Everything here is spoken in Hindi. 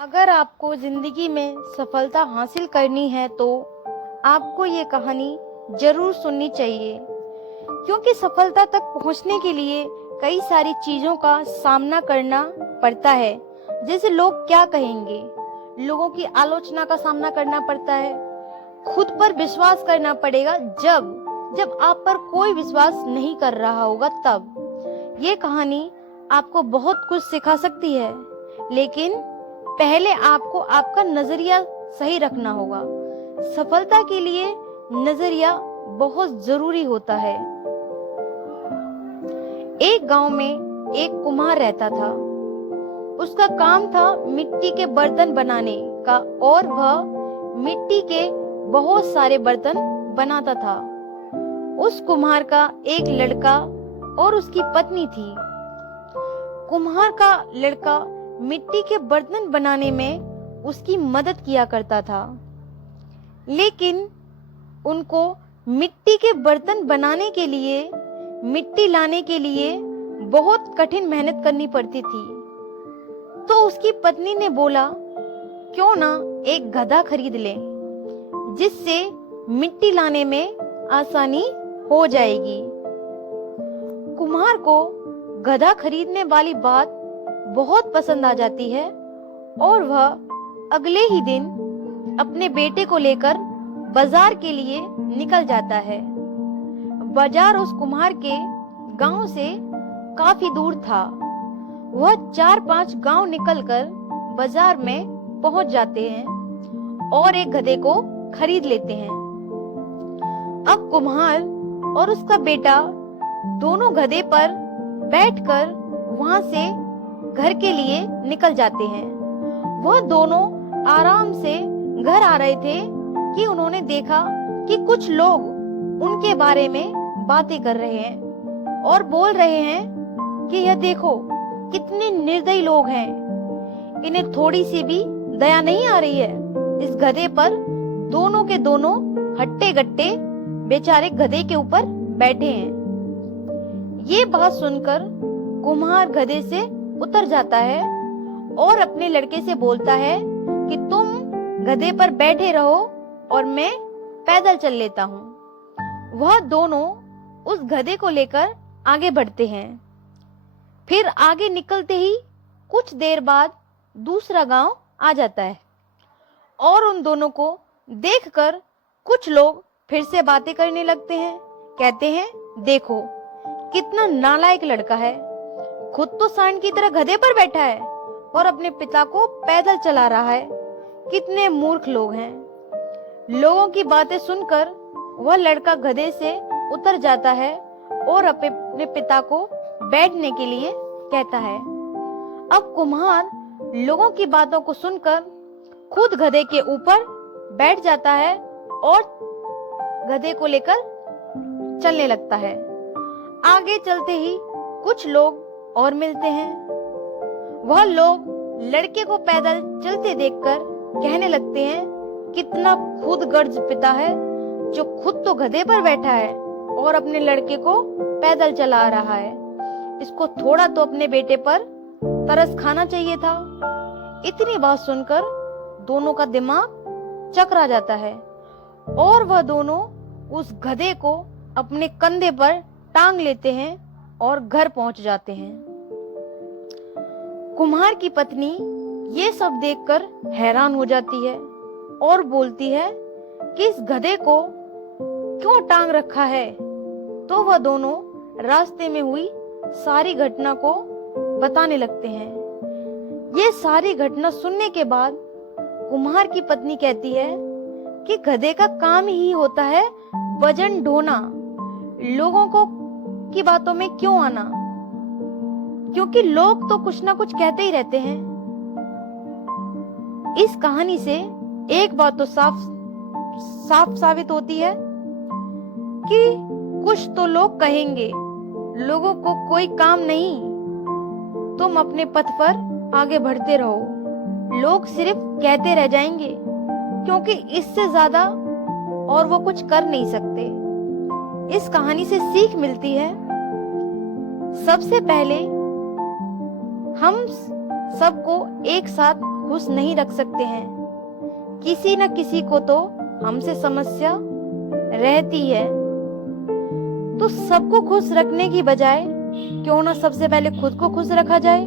अगर आपको जिंदगी में सफलता हासिल करनी है तो आपको ये कहानी जरूर सुननी चाहिए, क्योंकि सफलता तक पहुंचने के लिए कई सारी चीजों का सामना करना पड़ता है। जैसे लोग क्या कहेंगे, लोगों की आलोचना का सामना करना पड़ता है, खुद पर विश्वास करना पड़ेगा जब जब आप पर कोई विश्वास नहीं कर रहा होगा तब। ये कहानी आपको बहुत कुछ सिखा सकती है, लेकिन पहले आपको आपका नजरिया सही रखना होगा। सफलता के लिए नजरिया बहुत जरूरी होता है। एक गांव में एक कुम्हार रहता था। उसका काम था मिट्टी के बर्तन बनाने का, और वह मिट्टी के बहुत सारे बर्तन बनाता था। उस कुम्हार का एक लड़का और उसकी पत्नी थी। कुम्हार का लड़का मिट्टी के बर्तन बनाने में उसकी मदद किया करता था, लेकिन उनको मिट्टी के बर्तन बनाने के लिए, मिट्टी लाने के लिए बहुत कठिन मेहनत करनी पड़ती थी। तो उसकी पत्नी ने बोला, क्यों ना एक गधा खरीद लें, जिससे मिट्टी लाने में आसानी हो जाएगी। कुम्हार को गधा खरीदने वाली बात बहुत पसंद आ जाती है, और वह अगले ही दिन अपने बेटे को लेकर बाजार के लिए निकल जाता है। बाजार उस कुम्हार के गांव से काफी दूर था। वह 4-5 गांव निकलकर बाजार में पहुंच जाते हैं और एक गधे को खरीद लेते हैं। अब कुम्हार और उसका बेटा दोनों गधे पर बैठकर वहां से घर के लिए निकल जाते हैं। वह दोनों आराम से घर आ रहे थे कि उन्होंने देखा कि कुछ लोग उनके बारे में बातें कर रहे हैं और बोल रहे हैं कि यह देखो कितने निर्दयी लोग हैं, इन्हें थोड़ी सी भी दया नहीं आ रही है। इस गधे पर दोनों के दोनों हट्टे गट्टे बेचारे गधे के ऊपर बैठे हैं। ये बात सुनकर कुम्हार गधे से उतर जाता है और अपने लड़के से बोलता है कि तुम गधे पर बैठे रहो और मैं पैदल चल लेता हूँ। वह दोनों उस गधे को लेकर आगे बढ़ते हैं। फिर आगे निकलते ही कुछ देर बाद दूसरा गांव आ जाता है, और उन दोनों को देखकर कुछ लोग फिर से बातें करने लगते हैं। कहते हैं, देखो कितना नालायक लड़का है, खुद तो सांड की तरह गधे पर बैठा है और अपने पिता को पैदल चला रहा है। कितने मूर्ख लोग हैं। लोगों की बातें सुनकर वह लड़का गधे से उतर जाता है और अपने पिता को बैठने के लिए कहता है। अब कुम्हार लोगों की बातों को सुनकर खुद गधे के ऊपर बैठ जाता है और गधे को लेकर चलने लगता है। आगे चलते ही कुछ लोग और मिलते हैं। वह लोग लड़के को पैदल चलते देखकर कहने लगते हैं, कितना खुद गर्ज पिता है, जो खुद तो गधे पर बैठा है और अपने लड़के को पैदल चला रहा है। इसको थोड़ा तो अपने बेटे पर तरस खाना चाहिए था। इतनी बात सुनकर दोनों का दिमाग चकरा जाता है और वह दोनों उस गधे को अपने कंधे पर टांग लेते हैं और घर पहुंच जाते हैं। कुम्हार की पत्नी ये सब देखकर हैरान हो जाती है और बोलती है कि इस गधे को क्यों टांग रखा है। तो वह दोनों रास्ते में हुई सारी घटना को बताने लगते हैं। ये सारी घटना सुनने के बाद कुम्हार की पत्नी कहती है कि गधे का काम ही होता है वजन ढोना, लोगों को की बातों में क्यों आना, क्योंकि लोग तो कुछ ना कुछ कहते ही रहते हैं। इस कहानी से एक बात तो साफ साबित होती है कि कुछ तो लोग कहेंगे, लोगों को कोई काम नहीं, तुम अपने पथ पर आगे बढ़ते रहो। लोग सिर्फ कहते रह जाएंगे, क्योंकि इससे ज्यादा और वो कुछ कर नहीं सकते। इस कहानी से सीख मिलती है सबसे पहले हम सबको एक साथ खुश नहीं रख सकते हैं। किसी न किसी को तो हमसे समस्या रहती है। तो सबको खुश रखने की बजाय क्यों ना सबसे पहले खुद को खुश रखा जाए।